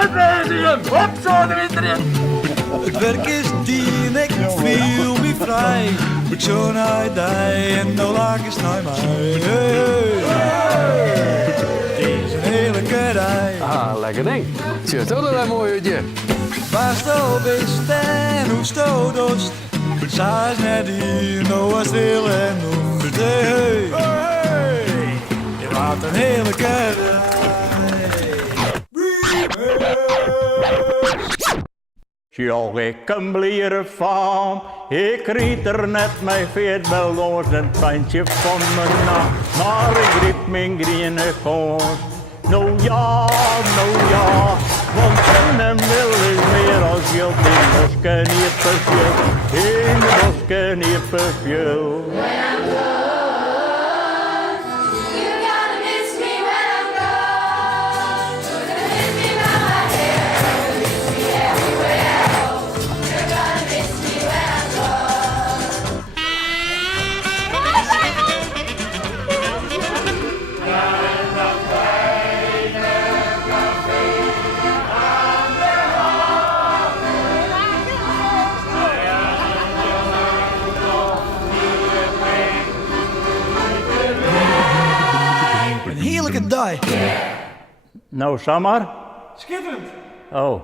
met wezigen, op zo de winter in. Het werk is dien, ik viel me vrij. Ik zo naar die en nou lag is naar mij. Het is een heerlijke dag. Ah, lekker ding. Tjus, dat is een mooi uitje. Waar sto bist en hoe sto dost? Sa's net hier, nou was stil en noemde hey. Wat een heerlijke dag. Ja, ik kan blieren van, ik riet er net mijn veert beloos een tandje van mijn naam, maar ik riep mijn griene koos. Nou ja, want van hem wil is meer als geld in de bosken niet veel, in de bosken niet veel. Een heerlijke dag. Nou, Samar? Schitterend. Oh.